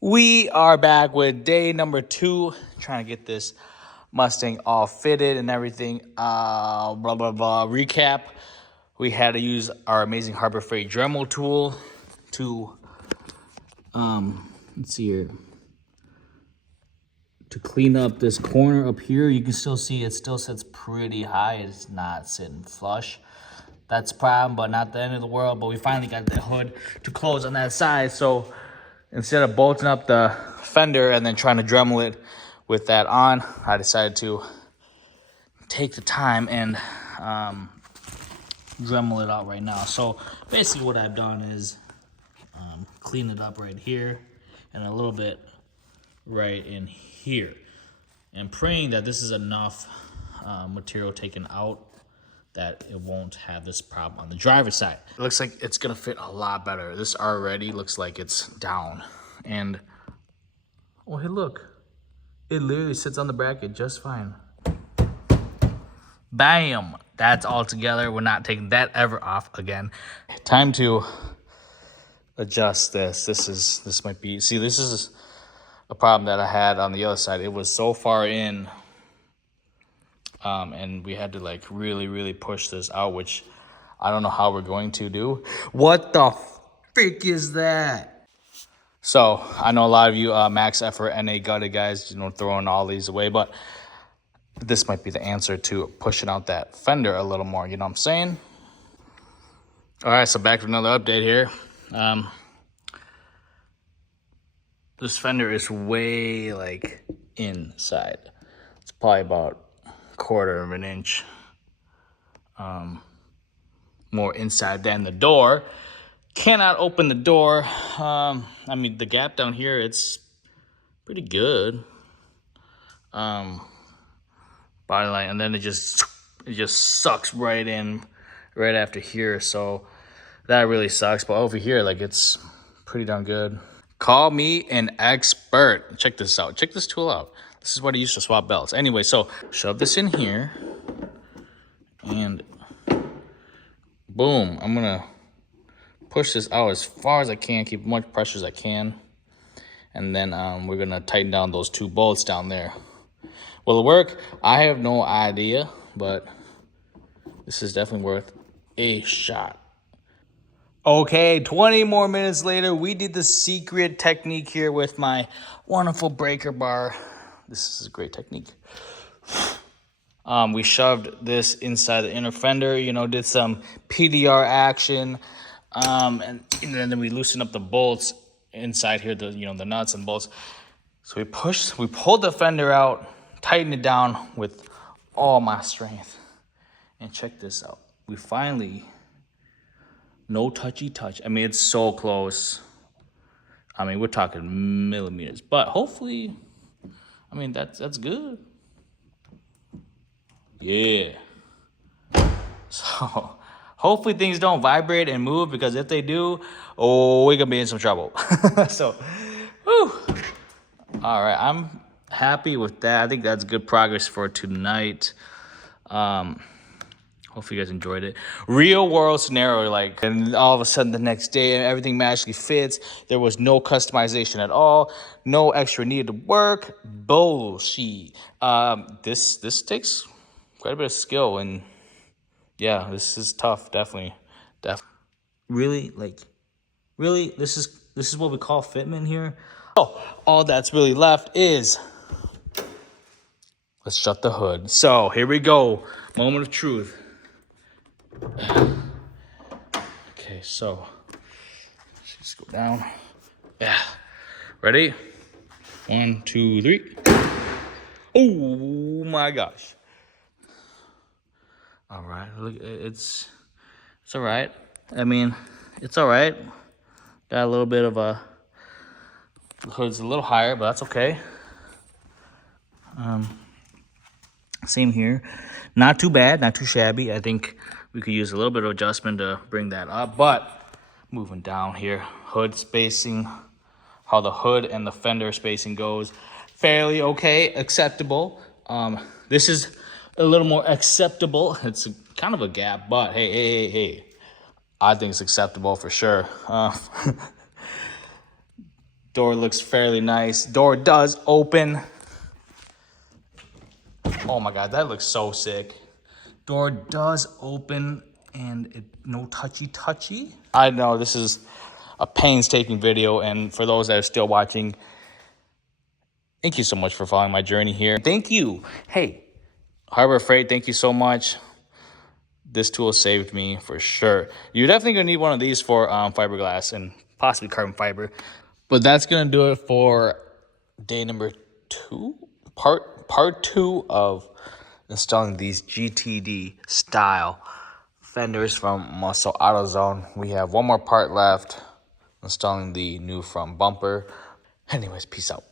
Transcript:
We are back with day number 2, trying to get this Mustang all fitted and everything. Blah, blah, blah. Recap. We had to use our amazing Harbor Freight Dremel tool to, let's see here, to clean up this corner up here. You can still see it still sits pretty high. It's not sitting flush. That's a problem, but not the end of the world. But we finally got the hood to close on that side. So instead of bolting up the fender and then trying to Dremel it with that on, I decided to take the time and Dremel it out right now. So basically what I've done is clean it up right here and a little bit right in here. And praying that this is enough material taken out that it won't have this problem on the driver's side. It looks like it's gonna fit a lot better. This already looks like it's down. And, oh, hey, look. It literally sits on the bracket just fine. Bam! That's all together. We're not taking that ever off again. Time to adjust this. This might be, see, this is a problem that I had on the other side. It was so far in, and we had to like really push this out, which I don't know how we're going to do. What the frick is that? So I know a lot of you max effort NA gutted guys, throwing all these away, but this might be the answer to pushing out that fender a little more. You know what I'm saying? All right, so back to another update here. This fender is way like inside. It's probably about 1/4 of an inch more inside than the door. Cannot open the door. I mean, the gap down here, it's pretty good. Body line, and then it just sucks right in right after here. So that really sucks. But over here, like, it's pretty darn good. Call me an expert. Check this out. Check this tool out. This is what I used to swap belts. Anyway, so shove this in here. And boom. I'm going to push this out as far as I can. Keep as much pressure as I can. And then we're going to tighten down those 2 bolts down there. Will it work? I have no idea. But this is definitely worth a shot. Okay, 20 more minutes later, we did the secret technique here with my wonderful breaker bar. This is a great technique. We shoved this inside the inner fender, did some PDR action, and then we loosened up the bolts inside here, the nuts and bolts. So we pulled the fender out, tightened it down with all my strength. And check this out. We finally, no touchy touch. I mean, it's so close. I mean, we're talking millimeters, but hopefully, I mean, that's good. Yeah. So hopefully things don't vibrate and move, because if they do, oh, we're gonna be in some trouble. So, whew. All right, I'm happy with that. I think that's good progress for tonight. Hopefully you guys enjoyed it. Real world scenario, like, and all of a sudden the next day everything magically fits. There was no customization at all. No extra needed work. Bullshit. This takes quite a bit of skill, and yeah, this is tough, definitely. Really, this is what we call fitment here. So all that's really left is, let's shut the hood. So here we go. Moment of truth. Okay, so let's just go down. Yeah. Ready? 1, 2, 3. Oh my gosh. All right. Look, it's all right. I mean, it's all right. Got a little bit of the hood's a little higher, but that's okay. Same here. Not too bad, not too shabby. I think we could use a little bit of adjustment to bring that up. But moving down here, hood spacing, how the hood and the fender spacing goes, fairly okay, acceptable. This is a little more acceptable. It's kind of a gap, but hey. I think it's acceptable for sure. Door looks fairly nice. Door does open. Oh my God, that looks so sick. Door does open and no touchy. I know this is a painstaking video, and for those that are still watching, thank you so much for following my journey here. Thank you. Hey, Harbor Freight, thank you so much. This tool saved me for sure. You're definitely gonna need one of these for fiberglass and possibly carbon fiber. But that's gonna do it for day number 2, part 2 of installing these GTD style fenders from Muscle AutoZone. We have one more part left, installing the new front bumper. Anyways, peace out.